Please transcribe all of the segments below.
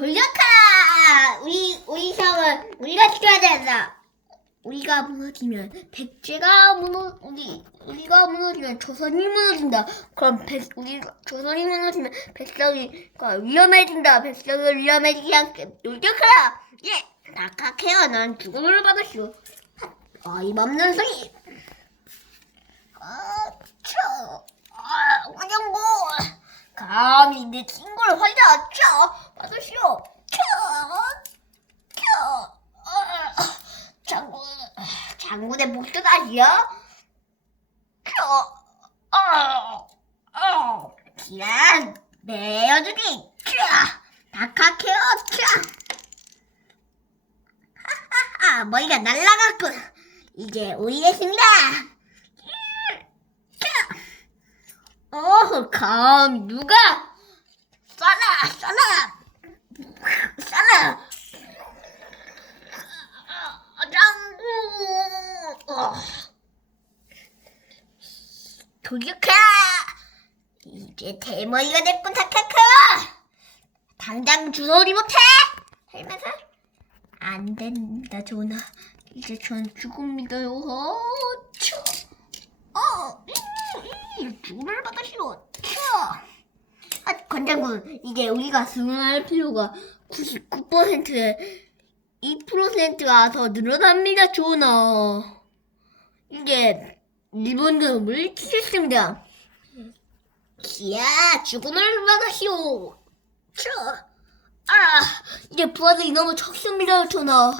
돌려카라! 우리, 우리 상을 우리가 지켜야 된다. 우리가 무너지면 백제가 무너 우리 우리가 무너지면 조선이 무너진다. 그럼 백 우리 조선이 무너지면 백성이가 위험해진다. 백성을 위험해지지 않게 돌려카라! 예, 낙하해요. 난 죽음을 받았슈. 어이없는 소리. 아, 쳐. 아, 화장고. 감히 내 친 구를 활자 쳐. 받으시오. 쳐. 쳐. 아, 장군. 장군의 목소리 아니야? 쳐. 아, 아. 기란. 내 여주기. 쳐. 다카케어. 머리가 날라갔군. 이제 우리의 힘이다. 어, 감 누가 쏴라, 쏴라, 쏴라. 아, 장구. 어. 돌격해. 이제 대머리가 됐군, 타카카. 당장 주소리 못해. 헬멧을 안 된다, 조나. 이제 전 죽음이다요. 어, 쳐. 어, 이, 이, 죽음을 받으시오. 쳐. 아, 관장군, 이제 우리가 승할 필요가 99%에 2%가 더 늘어납니다, 조나. 이제 일본도 물리치겠습니다. 기야, 죽음을. 쳐. 아, 이제 부하들이 너무 적습니다, 전하.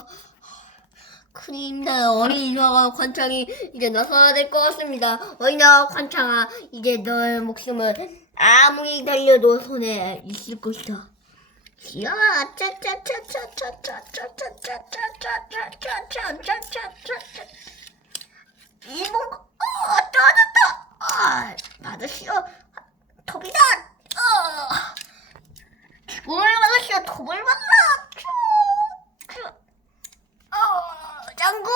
큰일입니다. 어린이와 관창이 이제 나서야 될 것 같습니다. 어린이와 관창아, 이제 너의 목숨을 아무리 달려도 손에 있을 것이다. 야, 짜짜짜짜짜짜짜짜짜짜짜짜짜짜짜짜짜짜짜 일본, 어, 떨어졌다. 아, 받으시오. 톱이다. 어, 죽음을 받으시오. 톱을 받아. 어, 장구!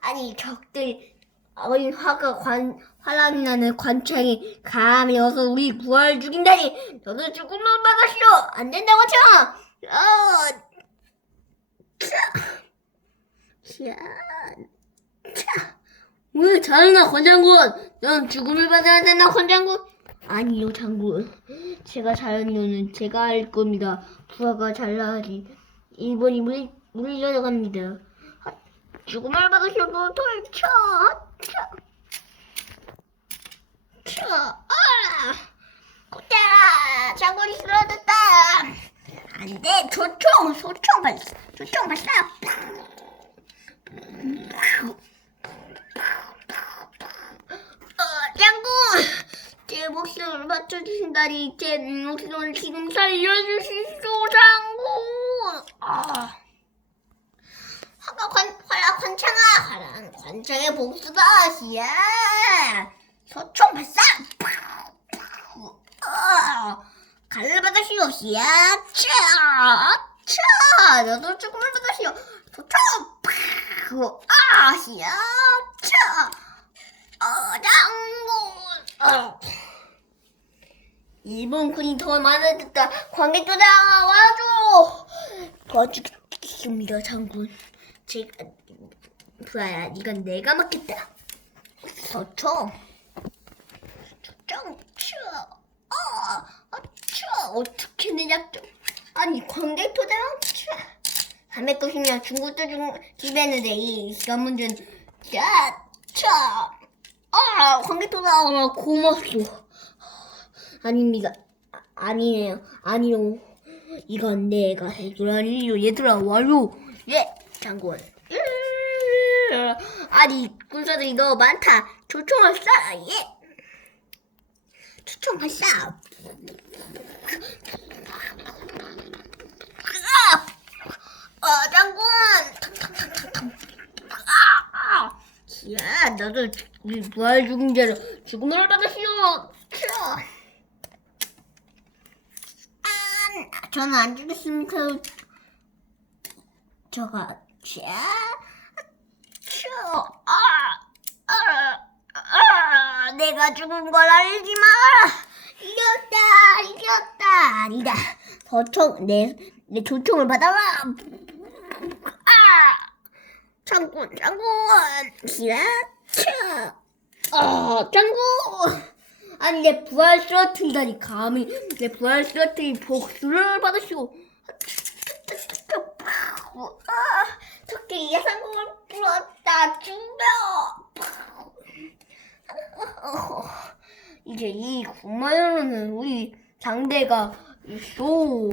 아니, 적들, 어린 화가 관, 화랑이 나는 관창이 감히 어서 우리 부활 죽인다니! 너도 죽음을 막으시오! 안 된다고 쳐! 어, 차! 차! 차! 왜 자르나, 관장군! 넌 죽음을 받아야 되나, 관장군? 아니요, 장군. 제가 자른 이유는 제가 알 겁니다. 부하가 잘나야지. 일본이 물, 물려갑니다. 아, 죽음을 받으셔도 돌쳐! 쳐! 쳐! 아! 꽃대라! 장군이 쓰러졌다! 안 돼! 조총! 소총 발사! 조총 발사! 어, 장군! 제 목숨을 맞춰주신다니 제 목숨을 지금 살려주시소 장군! 아. 화가 관, 화라 관창아! 관창의 복수다! 시야! 소총 발사! 아, 갈을 받으시오 시야! 차! 차! 너도 죽음을 받으시오! 소총! 아! 시야! 차! 어, 장군! 어. 일본 군이 더 많아졌다. 관객도장 와줘. 도와주겠습니다, 장군. 제가 부하야, 이건 내가 맡겠다. 서총, 초총, 쳐, 아, 아, 쳐. 어떻게 내 약점? 아니, 관객도장 쳐. 390년 중국도 중 지배했는데 이 시간 문제는 자, 차. 아, 관객도장 고맙소. 아닙니다. 아, 아니에요. 아니요. 이건 내가 해줄 아니요. 얘들아 와요. 예, 장군. 으, 아니 군사들이 너무 많다. 조총을 쏴. 예. 조총 발사. 아! 어, 장군. 야, 이 부활 죽은 자로 죽음을. 차. 아, 저는 안 죽겠습니다. 저가 자, 쳐, 아, 아, 아, 내가 죽은 걸 알지 마. 이겼다, 이겼다, 아니다. 저총 내, 내 조총을 받아라. 아! 장군, 장군, 기라차. 아, 장군. 아니 내 부활 쓰러트리다니 감히 내 부활 쓰러트리 복수를 받으시오. 아, 토끼 예상공을 불었다 죽여. 이제 이 구마연은 우리 장대가 있어.